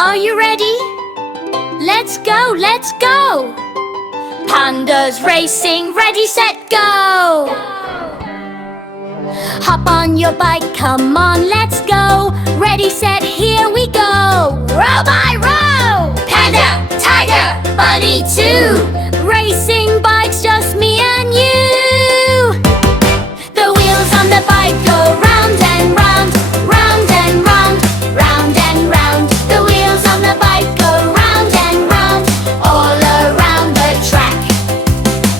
Are you ready? Let's go, let's go! Panda's racing, ready, set, go! Hop on your bike, come on, let's go! Ready, set, here we go! Row by row! Panda, tiger, bunny too! Racing bikes, just me and you! The wheels on the bike go round and round, round and round, round and round. The wheels on the bike go round and round, all around the track.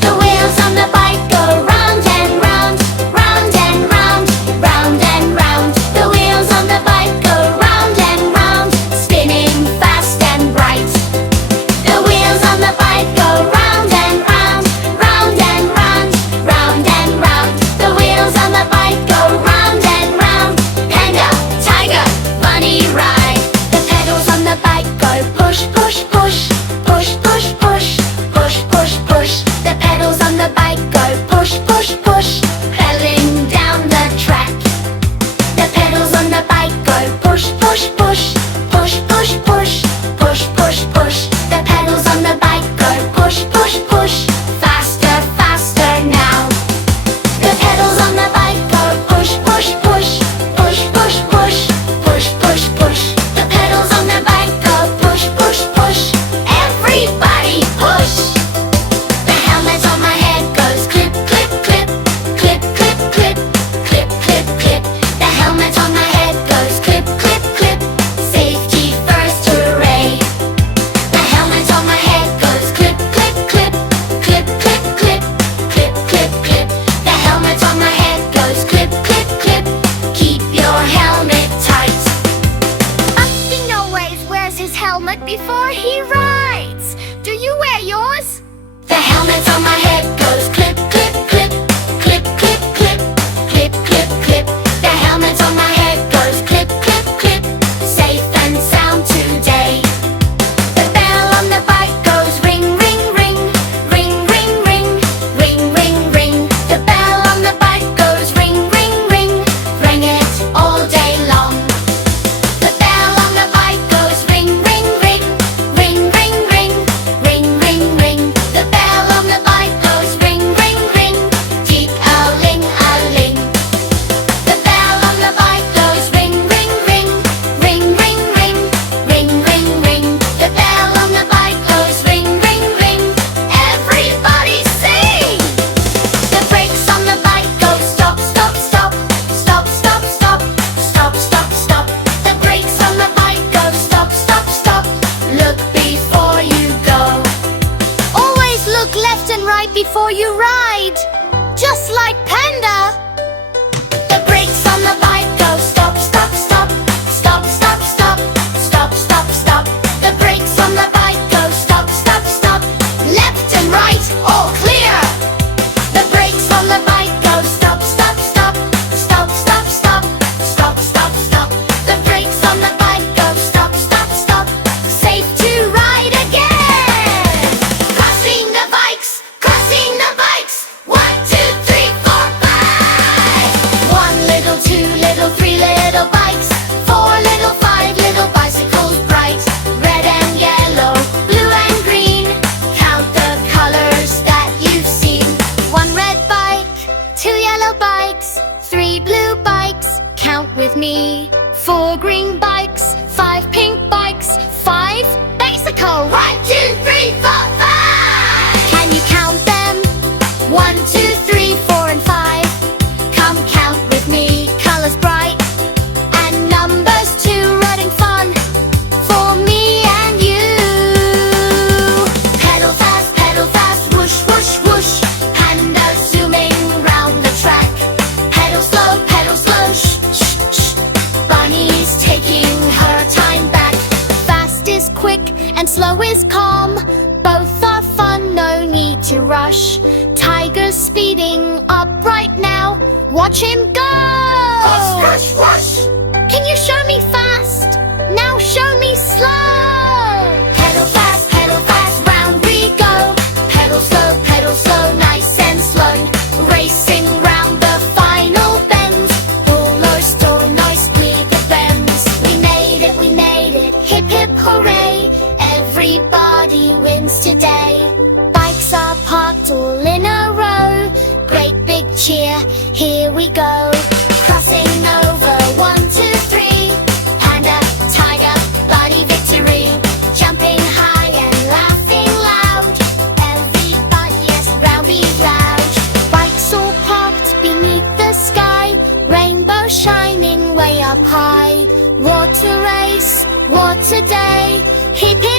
The wheels on the bike go round and round, round and round, round and round. The wheels on the bike go round and round, spinning fast and bright. The wheels on the bike go round and round, round and round, round and round. The wheels on the bike go round and round. Panda, tiger, bunny ride. The pedals on the bike go push, push, push, push, push, push, push, push, push. The pedals on the bike go push, push, push, pedaling down the track. The pedals on the bike go push, push, push, push, push, push, push, push, push. The pedals on the bike go push, push, push, faster, faster now. The pedals on the bike go push, push, push, push, push, push, push, push, push. The pedals on the bike go push, push, push. Everybody push. The helmet on my head goes clip, clip, clip, clip, clip, clip, clip, clip, clip. The helmet on my head goes clip, clip, clip. Safety first, hooray. The helmet on my head goes clip, clip, clip, clip, clip, clip, clip, clip, clip. The helmet on my head goes clip, clip, clip. Keep your helmet tight. Bumpy always wears his helmet before he rides. Do you wear yours? The helmet on my head goes clip, clip, clip, clip, clip, clip, clip, clip, clip. The helmet on my head goes clip, clip, clip. Safe and sound today. The bell on the bike goes ring, ring, ring, ring, ring, ring, ring, ring, ring. The bell on the bike goes ring, ring, ring, ring it all day long. The bell on the bike goes ring, ring, ring, ring, ring, ring, ring, ring, ring. The bell on the bike goes ring, ring, ring, dee-a-ling, a-ling. The bell on the bike goes ring, ring, ring, ring, ring, ring, ring, ring, ring. The bell on the bike goes ring, ring, ring. Everybody sing! The brakes on the bike go stop, stop, stop, stop, stop, stop, stop, stop, stop. The brakes on the bike go stop, stop, stop. Look before you go. Always look left and right before you ride, just like Panda. The brakes on the bike go stop, stop, stop, stop, stop, stop, stop, stop, stop. The brakes on the bike go stop, stop, stop. Left and right, all clear. The brakes on the bike go stop, stop, stop, stop, stop, stop, stop, stop, stop. The brakes on the bike go stop, stop, stop. Safe to ride again. Crossing the bikes, crossing the bikes. 1, 2, 3, 4, 5. 1 little, 2 little, 3 little bikes. 4 little, 5 little bicycles bright. Red and yellow, blue and green. Count the colors that you've seen. 1 red bike, 2 yellow bikes, 3 blue bikes. Count with me. 4 green bikes, 5 pink bikes, 5 bicycle. 1, 2, 3, 4, 5. Can you count them? 1, 2, 3, 4, and 5. Come count with me. Colors bright and numbers too. Red and fun for me and you. Pedal fast, whoosh, whoosh, whoosh. Panda zooming round the track. Pedal slow, shh, shh, shh. Bunny's taking her time back. Fast is quick and slow is calm. Both are fun, no need to rush. Tiger's speeding up right now. Watch him go! Rush, rush, rush! Can you show me fast? Now show me slow! Pedal fast, round we go. Pedal slow, nice and slow. Racing round the final bend. Almost all nice, we the bends. We made it, hip hip hooray! bikes all in a row. Great big cheer, here we go. Crossing over, 1, 2, 3. Panda, tiger, buddy victory. Jumping high and laughing loud. Everybody, yes, round be loud. Bikes all parked beneath the sky. Rainbow shining way up high. Water race, water day. Hip hip